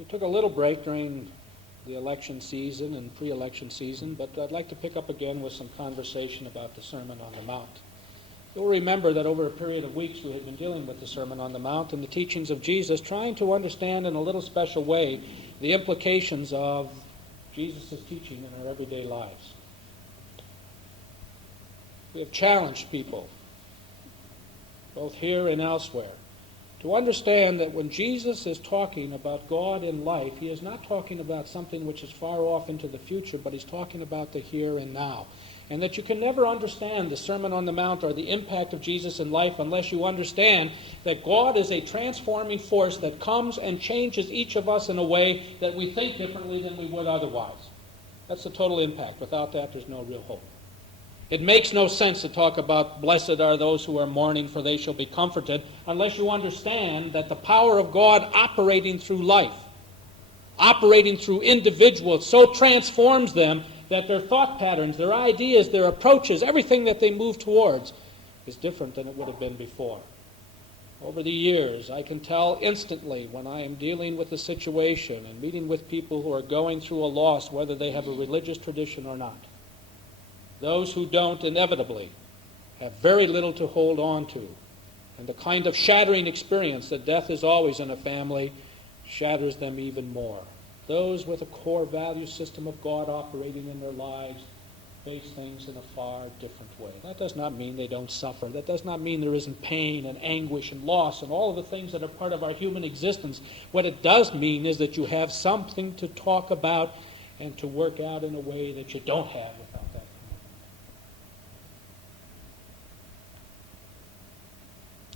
We took a little break during the election season and pre-election season, but I'd like to pick up again with some conversation about the Sermon on the Mount. You'll remember that over a period of weeks we had been dealing with the Sermon on the Mount and the teachings of Jesus, trying to understand in a little special way the implications of Jesus' teaching in our everyday lives. We have challenged people, both here and elsewhere, to understand that when Jesus is talking about God and life, he is not talking about something which is far off into the future, but he's talking about the here and now. And that you can never understand the Sermon on the Mount or the impact of Jesus in life unless you understand that God is a transforming force that comes and changes each of us in a way that we think differently than we would otherwise. That's the total impact. Without that, there's no real hope. It makes no sense to talk about blessed are those who are mourning, for they shall be comforted, unless you understand that the power of God operating through life, operating through individuals, so transforms them that their thought patterns, their ideas, their approaches, everything that they move towards is different than it would have been before. Over the years, I can tell instantly when I am dealing with a situation and meeting with people who are going through a loss, whether they have a religious tradition or not. Those who don't inevitably have very little to hold on to. And the kind of shattering experience that death is always in a family shatters them even more. Those with a core value system of God operating in their lives face things in a far different way. That does not mean they don't suffer. That does not mean there isn't pain and anguish and loss and all of the things that are part of our human existence. What it does mean is that you have something to talk about and to work out in a way that you don't have without that.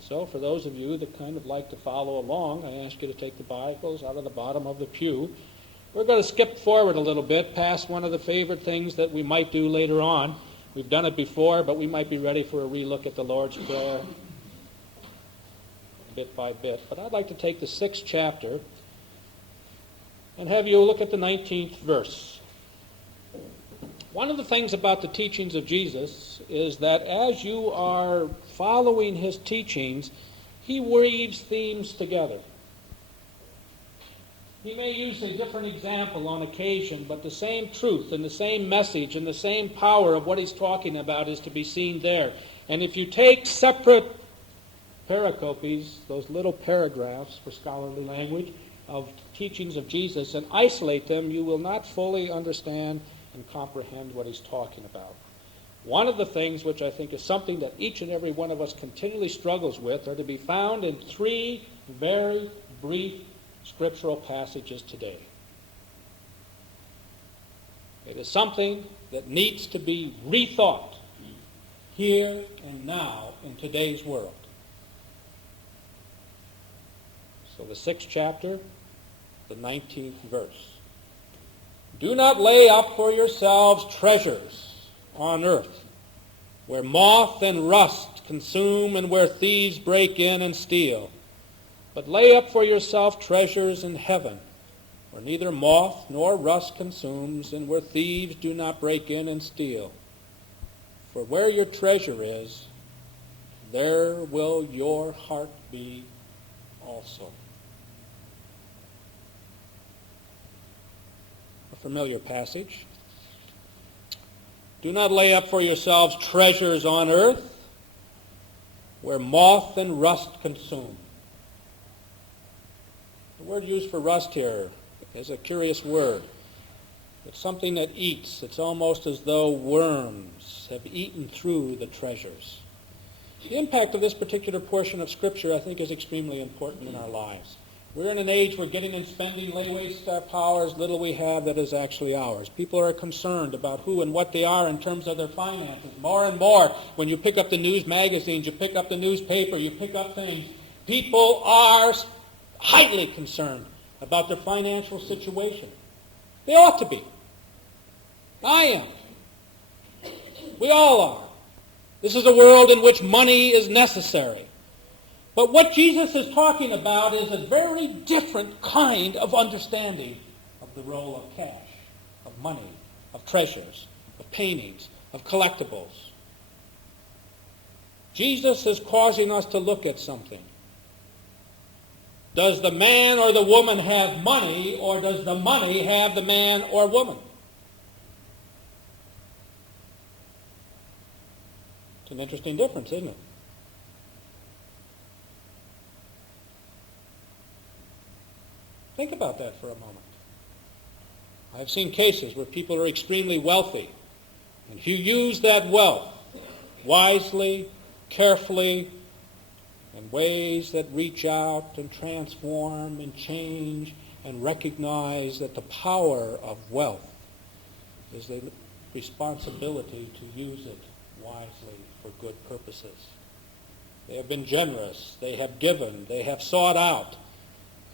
So for those of you that kind of like to follow along, I ask you to take the Bibles out of the bottom of the pew. We're going to skip forward a little bit past one of the favorite things that we might do later on. We've done it before, but we might be ready for a relook at the Lord's Prayer bit by bit. But I'd like to take the 6th chapter and have you look at the 19th verse. One of the things about the teachings of Jesus is that as you are following his teachings, he weaves themes together. He may use a different example on occasion, but the same truth and the same message and the same power of what he's talking about is to be seen there. And if you take separate pericopes, those little paragraphs for scholarly language, of teachings of Jesus and isolate them, you will not fully understand and comprehend what he's talking about. One of the things which I think is something that each and every one of us continually struggles with are to be found in 3 very brief scriptural passages today. It is something that needs to be rethought here and now in today's world. So the 6th chapter, the 19th verse. Do not lay up for yourselves treasures on earth, where moth and rust consume and where thieves break in and steal. But lay up for yourself treasures in heaven, where neither moth nor rust consumes, and where thieves do not break in and steal. For where your treasure is, there will your heart be also. A familiar passage. Do not lay up for yourselves treasures on earth, where moth and rust consume. The word used for rust here is a curious word. It's something that eats. It's almost as though worms have eaten through the treasures. The impact of this particular portion of Scripture, I think, is extremely important in our lives. We're in an age where getting and spending lay waste our powers, little we have that is actually ours. People are concerned about who and what they are in terms of their finances. More and more, when you pick up the news magazines, you pick up the newspaper, you pick up things, people are highly concerned about their financial situation. They ought to be. I am. We all are. This is a world in which money is necessary. But what Jesus is talking about is a very different kind of understanding of the role of cash, of money, of treasures, of paintings, of collectibles. Jesus is causing us to look at something. Does the man or the woman have money, or does the money have the man or woman? It's an interesting difference, isn't it? Think about that for a moment. I've seen cases where people are extremely wealthy, and who use that wealth wisely, carefully, in ways that reach out and transform and change and recognize that the power of wealth is the responsibility to use it wisely for good purposes. They have been generous, they have given, they have sought out,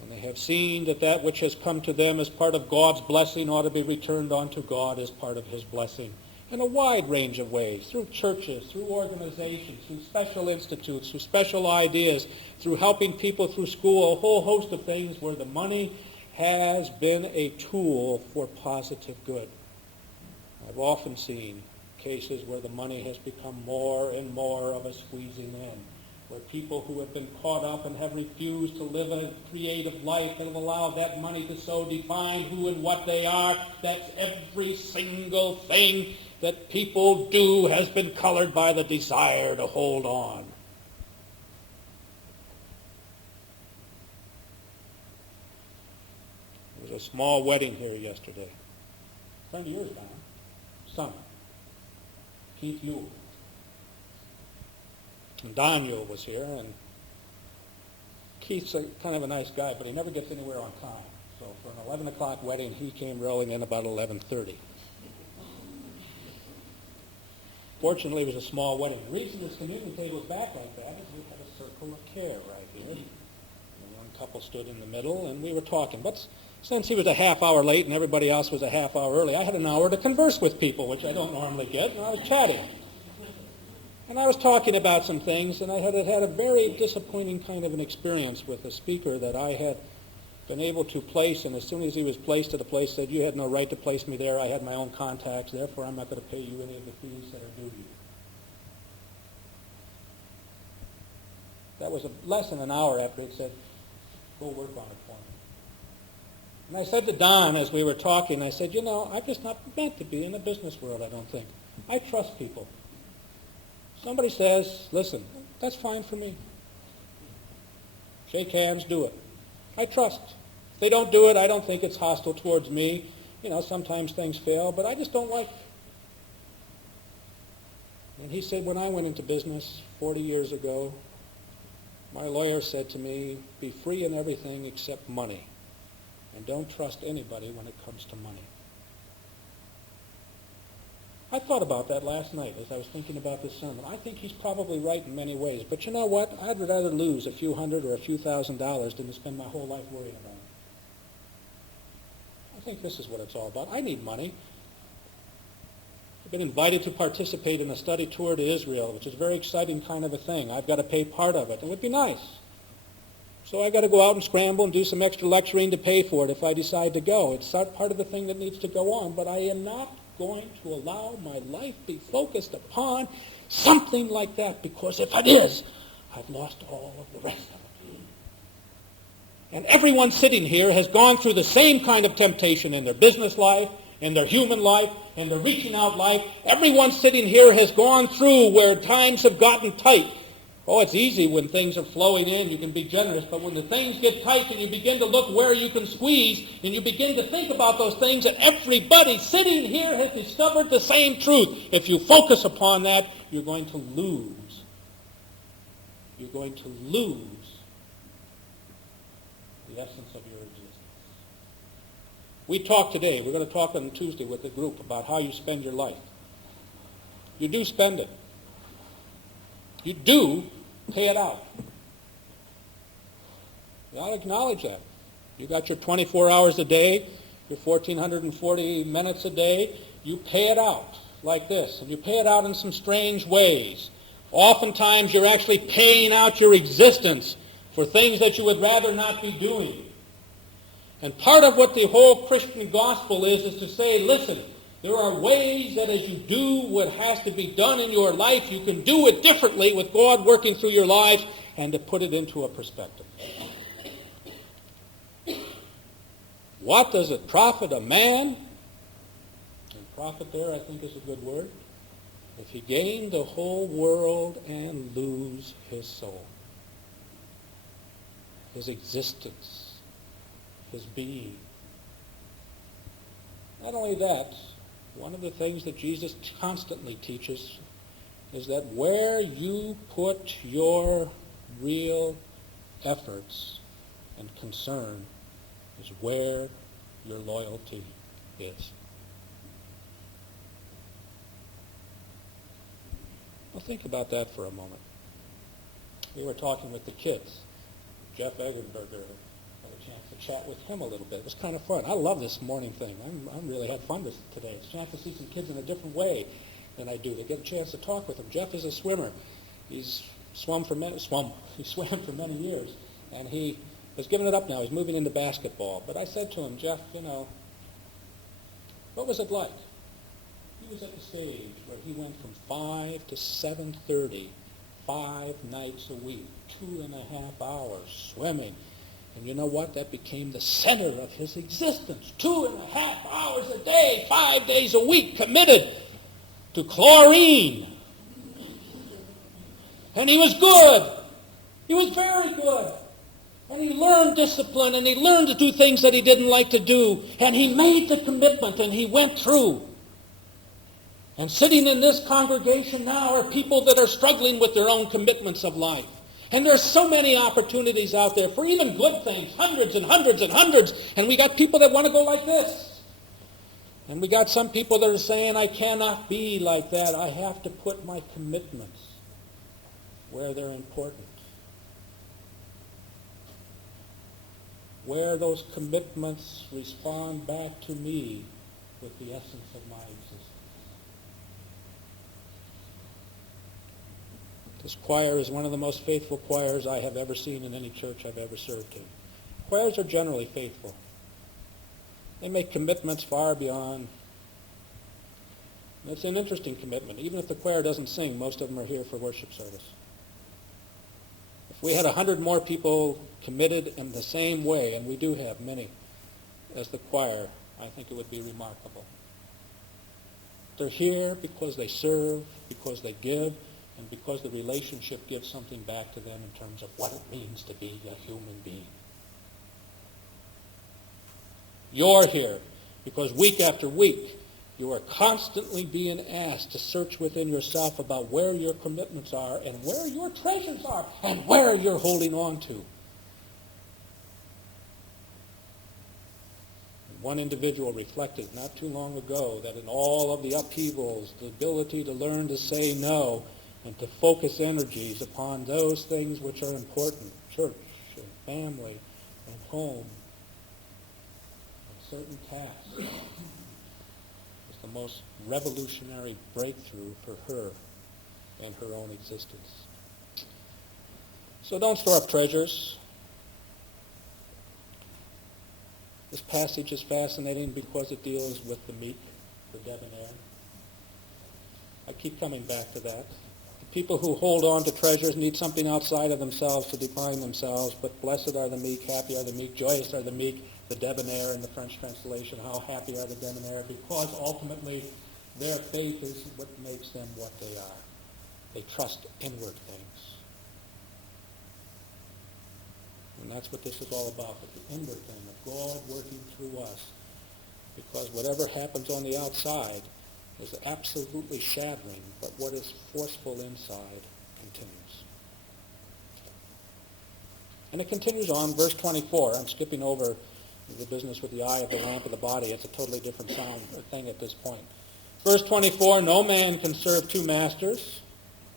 and they have seen that that which has come to them as part of God's blessing ought to be returned unto God as part of his blessing in a wide range of ways, through churches, through organizations, through special institutes, through special ideas, through helping people through school, a whole host of things where the money has been a tool for positive good. I've often seen cases where the money has become more and more of a squeezing in, where people who have been caught up and have refused to live a creative life and have allowed that money to so define who and what they are, that's every single thing that people do has been colored by the desire to hold on. There was a small wedding here yesterday. A friend of yours, Don. Son. Keith Yule. And Don Yule was here, and Keith's kind of a nice guy, but he never gets anywhere on time. So for an 11 o'clock wedding, he came rolling in about 11:30. Fortunately, it was a small wedding. The reason this communion table is back like that is we had a circle of care right here. The young couple stood in the middle, and we were talking. But since he was a half hour late and everybody else was a half hour early, I had an hour to converse with people, which I don't normally get, and I was chatting. And I was talking about some things, and I had a very disappointing kind of an experience with a speaker that I had been able to place, and as soon as he was placed at a place, said, you had no right to place me there. I had my own contacts, therefore I'm not going to pay you any of the fees that are due you. That was less than an hour after it said, go work on it for me. And I said to Don as we were talking, I said, I'm just not meant to be in the business world, I don't think. I trust people. Somebody says, listen, that's fine for me. Shake hands, do it. I trust. If they don't do it, I don't think it's hostile towards me. Sometimes things fail, but I just don't like it. And he said, when I went into business 40 years ago, my lawyer said to me, be free in everything except money, and don't trust anybody when it comes to money. I thought about that last night as I was thinking about this sermon. I think he's probably right in many ways. But you know what? I'd rather lose a few hundred or a few $1,000s than to spend my whole life worrying about it. I think this is what it's all about. I need money. I've been invited to participate in a study tour to Israel, which is a very exciting kind of a thing. I've got to pay part of it. It would be nice. So I've got to go out and scramble and do some extra lecturing to pay for it if I decide to go. It's part of the thing that needs to go on, but I am not going to allow my life be focused upon something like that, because if it is, I've lost all of the rest of it. And everyone sitting here has gone through the same kind of temptation in their business life, in their human life, in their reaching out life. Everyone sitting here has gone through where times have gotten tight. Oh, it's easy when things are flowing in, you can be generous, but when the things get tight and you begin to look where you can squeeze, and you begin to think about those things, and everybody sitting here has discovered the same truth. If you focus upon that, you're going to lose. You're going to lose the essence of your existence. We talked today, we're going to talk on Tuesday with the group about how you spend your life. You do spend it. You do pay it out. You ought to acknowledge that. You got your 24 hours a day, your 1,440 minutes a day. You pay it out like this, and you pay it out in some strange ways. Oftentimes you're actually paying out your existence for things that you would rather not be doing. And part of what the whole Christian gospel is to say, listen, there are ways that as you do what has to be done in your life, you can do it differently with God working through your lives, and to put it into a perspective. What does it profit a man? And profit there, I think, is a good word. If he gain the whole world and lose his soul, his existence, his being. Not only that, one of the things that Jesus constantly teaches is that where you put your real efforts and concern is where your loyalty is. Well, think about that for a moment. We were talking with the kids. Jeff Eggenberger, had a chance to chat with him a little bit. It was kind of fun. I love this morning thing. I'm really had fun today. It's a chance to see some kids in a different way than I do. To get a chance to talk with them. Jeff is a swimmer. He's swam for many years, and he has given it up now. He's moving into basketball. But I said to him, Jeff, what was it like? He was at the stage where he went from 5 to 7:30, 5 nights a week, 2.5 hours swimming. And you know what? That became the center of his existence. 2.5 hours a day, 5 days a week, committed to chlorine. And he was good. He was very good. And he learned discipline, and he learned to do things that he didn't like to do. And he made the commitment, and he went through. And sitting in this congregation now are people that are struggling with their own commitments of life. And there's so many opportunities out there for even good things, hundreds and hundreds and hundreds. And we got people that want to go like this. And we got some people that are saying, I cannot be like that. I have to put my commitments where they're important. Where those commitments respond back to me with the essence of my existence. This choir is one of the most faithful choirs I have ever seen in any church I've ever served in. Choirs are generally faithful. They make commitments far beyond. It's an interesting commitment. Even if the choir doesn't sing, most of them are here for worship service. If we had 100 more people committed in the same way, and we do have many, as the choir, I think it would be remarkable. They're here because they serve, because they give, and because the relationship gives something back to them in terms of what it means to be a human being. You're here because week after week you are constantly being asked to search within yourself about where your commitments are and where your treasures are and where you're holding on to. One individual reflected not too long ago that in all of the upheavals, the ability to learn to say no and to focus energies upon those things which are important, church and family and home, and certain tasks, is the most revolutionary breakthrough for her and her own existence. So don't store up treasures. This passage is fascinating because it deals with the meek, the debonair. I keep coming back to that. People who hold on to treasures need something outside of themselves to define themselves, but blessed are the meek, happy are the meek, joyous are the meek, the debonair in the French translation. How happy are the debonair? Because ultimately their faith is what makes them what they are. They trust inward things. And that's what this is all about, the inward thing of God working through us. Because whatever happens on the outside is absolutely shattering, but what is forceful inside continues. And it continues on, verse 24. I'm skipping over the business with the eye of the lamp of the body. It's a totally different sound or thing at this point. Verse 24, no man can serve two masters.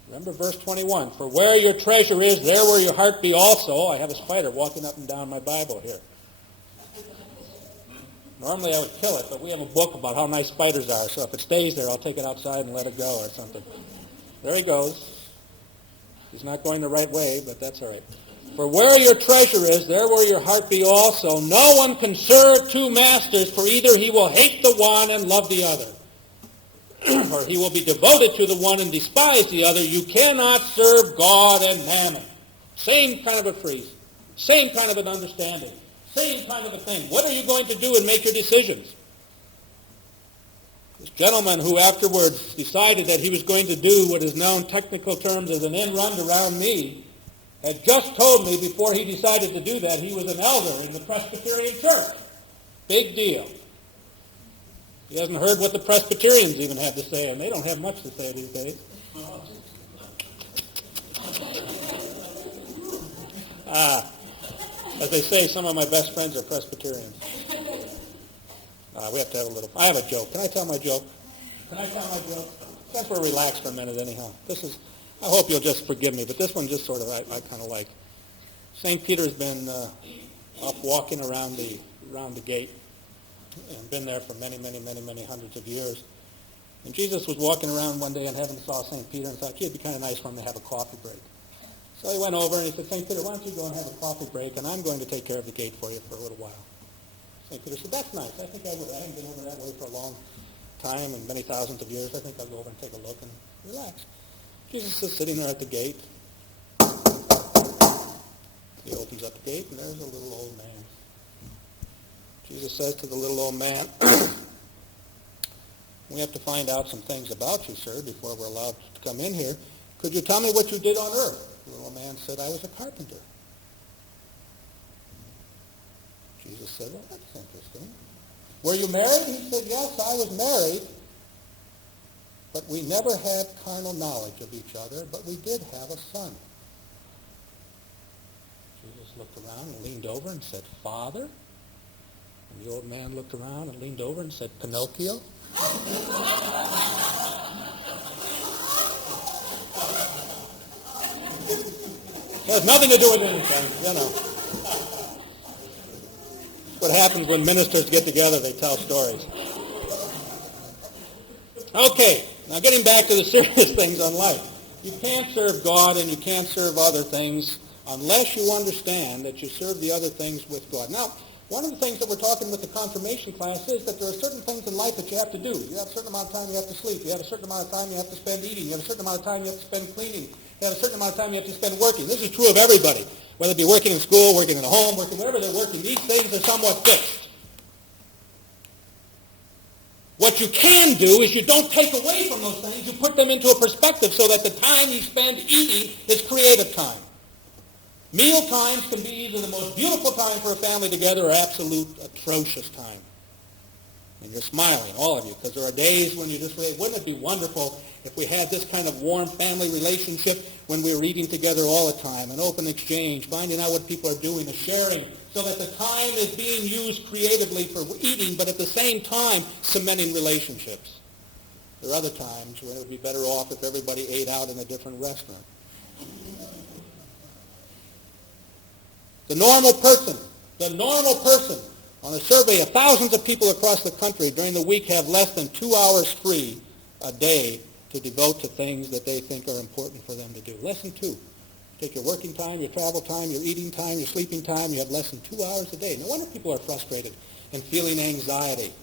Remember verse 21, for where your treasure is, there will your heart be also. I have a spider walking up and down my Bible here. Normally I would kill it, but we have a book about how nice spiders are, so if it stays there, I'll take it outside and let it go or something. There he goes. He's not going the right way, but that's all right. For where your treasure is, there will your heart be also. No one can serve two masters, for either he will hate the one and love the other, or he will be devoted to the one and despise the other. You cannot serve God and mammon. Same kind of a phrase, same kind of an understanding. Same kind of a thing. What are you going to do and make your decisions? This gentleman who afterwards decided that he was going to do what is known technical terms as an end run around me had just told me before he decided to do that he was an elder in the Presbyterian Church. Big deal. He hasn't heard what the Presbyterians even have to say, and they don't have much to say these days. As they say, some of my best friends are Presbyterians. We have to have a little... I have a joke. Can I tell my joke? Since we're relaxed for a minute anyhow. I hope you'll just forgive me, but this one just sort of I kind of like. St. Peter's been up walking around the gate and been there for many, many, many, many hundreds of years. And Jesus was walking around one day in heaven, saw St. Peter, and thought, gee, it'd be kind of nice for him to have a coffee break. So he went over and he said, St. Peter, why don't you go and have a coffee break, and I'm going to take care of the gate for you for a little while. St. Peter said, that's nice. I think I would. I haven't been over that way for a long time and many thousands of years. I think I'll go over and take a look and relax. Jesus is sitting there at the gate. He opens up the gate, and there's a little old man. Jesus says to the little old man, we have to find out some things about you, sir, before we're allowed to come in here. Could you tell me what you did on earth? The little man said, I was a carpenter. Jesus said, well, that's interesting. Were you married? He said, yes, I was married. But we never had carnal knowledge of each other, but we did have a son. Jesus looked around and leaned over and said, Father? And the old man looked around and leaned over and said, Pinocchio? It has nothing to do with anything, you know. What happens when ministers get together, they tell stories. Okay, now getting back to the serious things on life. You can't serve God and you can't serve other things unless you understand that you serve the other things with God. Now, one of the things that we're talking with the confirmation class is that there are certain things in life that you have to do. You have a certain amount of time you have to sleep. You have a certain amount of time you have to spend eating. You have a certain amount of time you have to spend cleaning. You have a certain amount of time you have to spend working. This is true of everybody, whether it be working in school, working in a home, working wherever they're working. These things are somewhat fixed. What you can do is you don't take away from those things. You put them into a perspective so that the time you spend eating is creative time. Meal times can be either the most beautiful time for a family together or absolute atrocious time. And you're smiling, all of you, because there are days when you just say, wouldn't it be wonderful if we had this kind of warm family relationship when we were eating together all the time, an open exchange, finding out what people are doing, and sharing, so that the time is being used creatively for eating, but at the same time cementing relationships. There are other times when it would be better off if everybody ate out in a different restaurant. The normal person, on a survey of thousands of people across the country during the week have less than 2 hours free a day to devote to things that they think are important for them to do. Less than 2. Take your working time, your travel time, your eating time, your sleeping time. You have less than 2 hours a day. No wonder people are frustrated and feeling anxiety.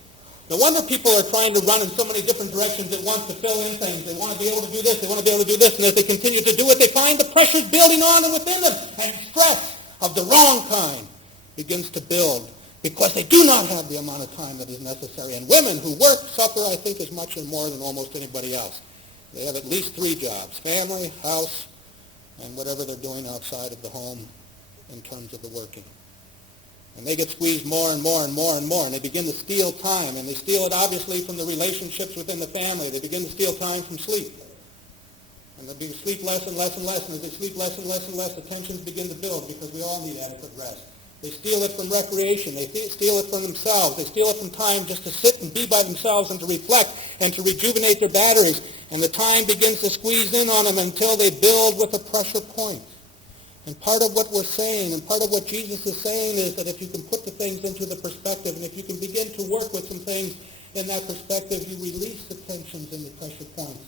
No wonder people are trying to run in so many different directions at once to fill in things. They want to be able to do this. They want to be able to do this. And as they continue to do it, they find the pressures building on and within them. And stress of the wrong kind begins to build because they do not have the amount of time that is necessary. And women who work suffer, I think, as much or more than almost anybody else. They have at least 3 jobs: family, house, and whatever they're doing outside of the home in terms of the working. And they get squeezed more and more and more and more, and they begin to steal time, and they steal it obviously from the relationships within the family. They begin to steal time from sleep. And they sleep less and less and less, and as they sleep less and less and less, the tensions begin to build because we all need adequate rest. They steal it from recreation. They steal it from themselves. They steal it from time just to sit and be by themselves and to reflect and to rejuvenate their batteries. And the time begins to squeeze in on them until they build with a pressure point. And part of what we're saying and part of what Jesus is saying is that if you can put the things into the perspective and if you can begin to work with some things in that perspective, you release the tensions and the pressure points.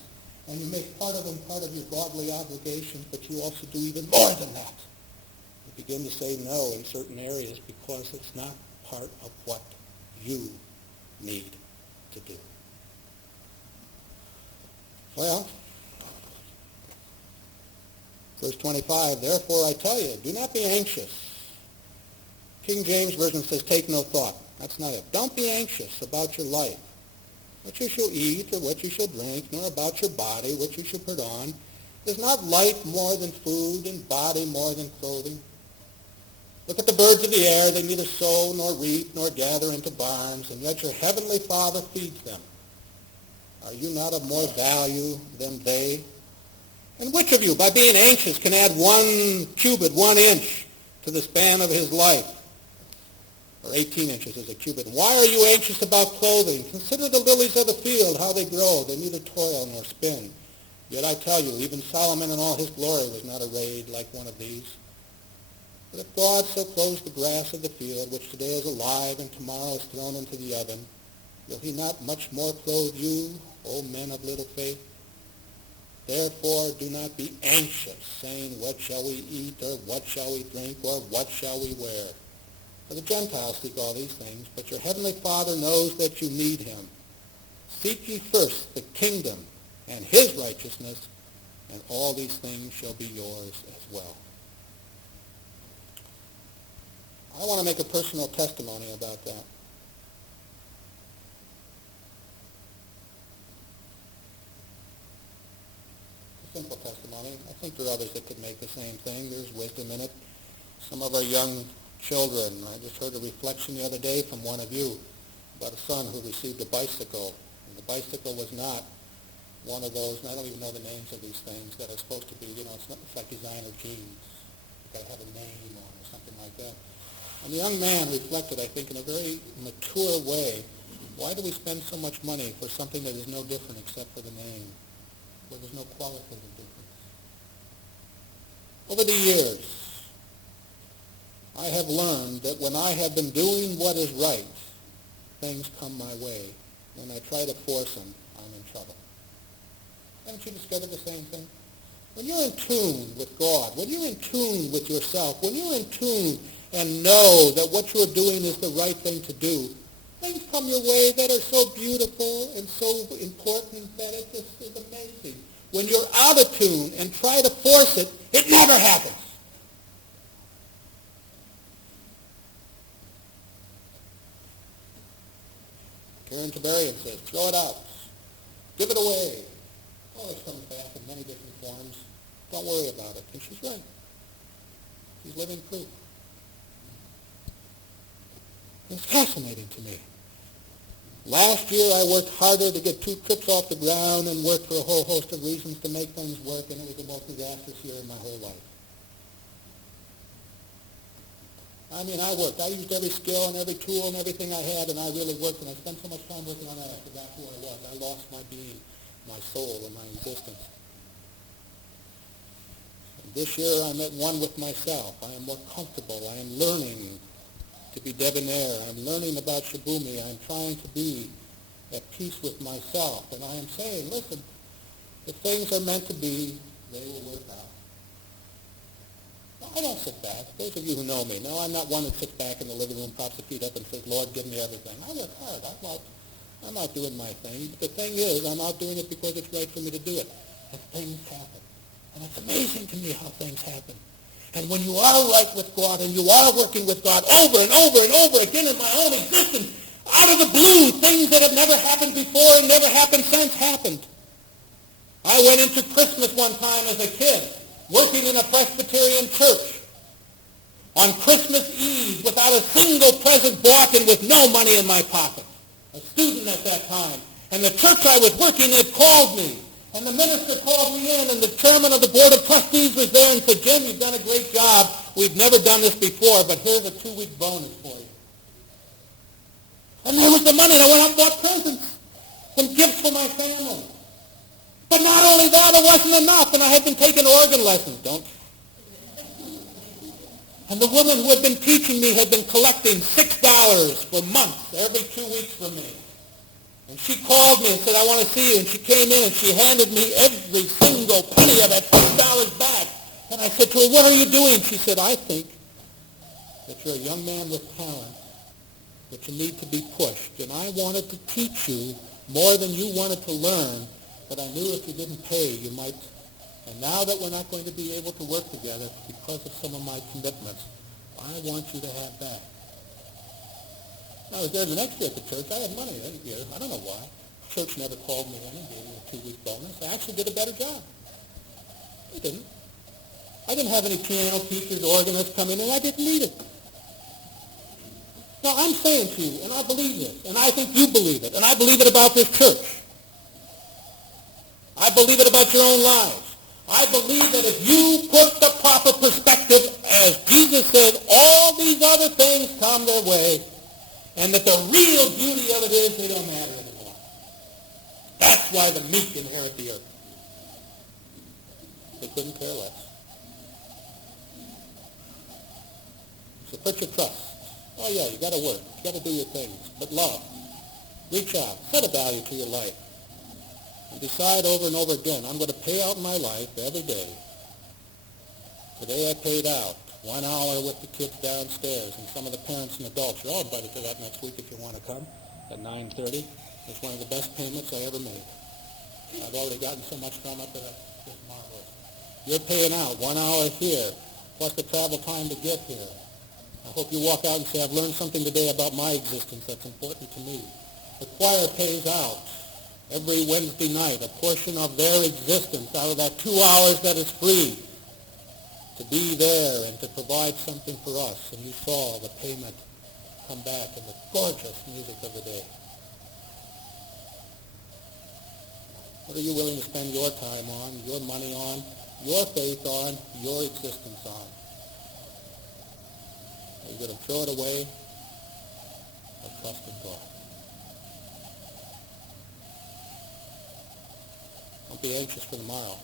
And you make part of them part of your godly obligations, but you also do even more than that. You begin to say no in certain areas because it's not part of what you need to do. Well, verse 25, therefore I tell you, do not be anxious King James Version says, take no thought. That's not it. Don't be anxious about your life, what you shall eat or what you shall drink, nor about your body, what you shall put on. Is not life more than food, and body more than clothing? Look at the birds of the air. They neither sow nor reap nor gather into barns, and yet your heavenly Father feeds them. Are you not of more value than they? And which of you, by being anxious, can add 1 cubit, 1 inch to the span of his life? Or 18 inches is a cubit. Why are you anxious about clothing? Consider the lilies of the field, how they grow. They neither toil nor spin. Yet I tell you, even Solomon in all his glory was not arrayed like one of these. But if God so clothes the grass of the field, which today is alive and tomorrow is thrown into the oven, will he not much more clothe you, O men of little faith? Therefore do not be anxious, saying, what shall we eat, or what shall we drink, or what shall we wear? For the Gentiles seek all these things, but your heavenly Father knows that you need him. Seek ye first the kingdom and his righteousness, and all these things shall be yours as well. I want to make a personal testimony about that. A simple testimony. I think there are others that could make the same thing. There's wisdom in it. Some of our young children, I just heard a reflection the other day from one of you about a son who received a bicycle. And the bicycle was not one of those, and I don't even know the names of these things, that are supposed to be, it's like designer jeans. You've got to have a name on or something like that. And the young man reflected, I think, in a very mature way, why do we spend so much money for something that is no different except for the name, where there's no qualitative difference? Over the years, I have learned that when I have been doing what is right, things come my way. When I try to force them, I'm in trouble. Haven't you discovered the same thing? When you're in tune with God, when you're in tune with yourself, when you're in tune and know that what you're doing is the right thing to do, things come your way that are so beautiful and so important that it just is amazing. When you're out of tune and try to force it, it never happens. Karen Tiberian says, throw it out. Give it away. Oh, it comes back in many different forms. Don't worry about it. And she's right. She's living proof. It's fascinating to me. Last year I worked harder to get 2 trips off the ground and worked for a whole host of reasons to make things work, and it was the most disastrous year in my whole life. I mean, I worked. I used every skill and every tool and everything I had, and I really worked, and I spent so much time working on that I forgot who I was. I lost my being, my soul, and my existence. And this year I'm at one with myself. I am more comfortable. I am learning to be debonair. I'm learning about Shibumi. I'm trying to be at peace with myself. And I am saying, listen, if things are meant to be, they will work out. I don't sit back. Those of you who know me know I'm not one that sits back in the living room, props the feet up, and says, Lord, give me everything. I work hard. I'm not doing my thing. But the thing is, I'm out doing it because it's right for me to do it. And things happen. And it's amazing to me how things happen. And when you are right with God and you are working with God over and over and over again in my own existence, out of the blue, things that have never happened before and never happened since happened. I went into Christmas one time as a kid, working in a Presbyterian church on Christmas Eve without a single present bought and with no money in my pocket. A student at that time. And the church I was working in called me. And the minister called me in, and the chairman of the board of trustees was there and said, Jim, you've done a great job. We've never done this before, but here's a 2-week bonus for you. And there was the money, and I went out and bought presents and gifts for my family. But not only that, it wasn't enough, and I had been taking organ lessons, And the woman who had been teaching me had been collecting $6 for months, every 2 weeks from me. And she called me and said, I want to see you. And she came in and she handed me every single penny of that $6 back. And I said to her, what are you doing? She said, I think that you're a young man with talent, but you need to be pushed. And I wanted to teach you more than you wanted to learn, but I knew if you didn't pay, you might. And now that we're not going to be able to work together because of some of my commitments, I want you to have that. I was there the next year at the church. I had money that year. I don't know why. Church never called me in and gave me a 2-week bonus. I actually did a better job. They didn't. I didn't have any piano teachers, organists come in, and I didn't need it. Now, I'm saying to you, and I believe this, and I think you believe it, and I believe it about this church. I believe it about your own lives. I believe that if you put the proper perspective, as Jesus says, all these other things come their way, and that the real beauty of it is they don't matter anymore. That's why the meek inherit the earth. They couldn't care less. So put your trust. Oh yeah, you got to work. You got to do your things. But love. Reach out. Set a value to your life. And decide over and over again, I'm going to pay out my life every day. Today I paid out 1 hour with the kids downstairs, and some of the parents and adults. You're all invited to that next week if you want to come at 9:30. It's one of the best payments I ever made. I've already gotten so much from it that it's marvelous. You're paying out 1 hour here, plus the travel time to get here. I hope you walk out and say, I've learned something today about my existence that's important to me. The choir pays out every Wednesday night a portion of their existence out of that 2 hours that is free to be there and to provide something for us. And you saw the payment come back in the gorgeous music of the day. What are you willing to spend your time on, your money on, your faith on, your existence on? Are you going to throw it away or trust in God? Don't be anxious for tomorrow.